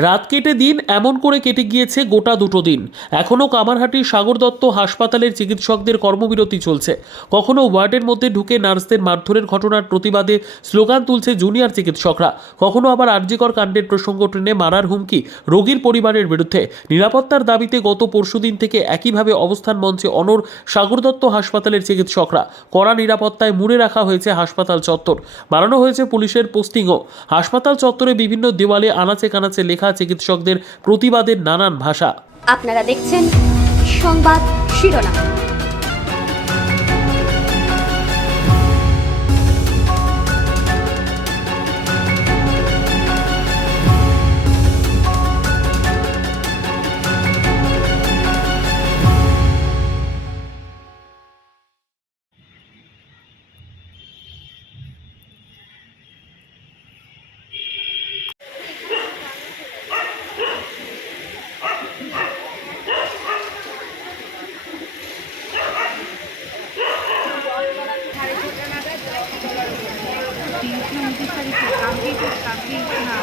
রাত কেটে দিন, এমন করে কেটে গিয়েছে গোটা দুটো দিন। এখনও কামারহাটির সাগর দত্ত হাসপাতালের চিকিৎসকদের কর্মবিরতি চলছে। কখনো ওয়ার্ডের মধ্যে ঢুকে নার্সদের মারধরের ঘটনার প্রতিবাদে স্লোগান তুলছে জুনিয়র চিকিৎসকরা। কখনো আবার আর্যিকর কাণ্ডের প্রসঙ্গ টেনে মারার হুমকি রোগীর পরিবারের বিরুদ্ধে। নিরাপত্তার দাবিতে গত পরশুদিন থেকে একইভাবে অবস্থান মঞ্চে অনর সাগর দত্ত হাসপাতালের চিকিৎসকরা। কড়া নিরাপত্তায় মুড়ে রাখা হয়েছে হাসপাতাল চত্বর। বাড়ানো হয়েছে পুলিশের পোস্টিংও। হাসপাতাল চত্বরে বিভিন্ন দেওয়ালে আনাচে কানাচে লেখা চিকিৎসকদের প্রতিবাদের নানান ভাষা। আপনারা দেখছেন সংবাদ শিরোনাম। মুখে উনত্রিশ তারিখে কালকেই তো কালকেই না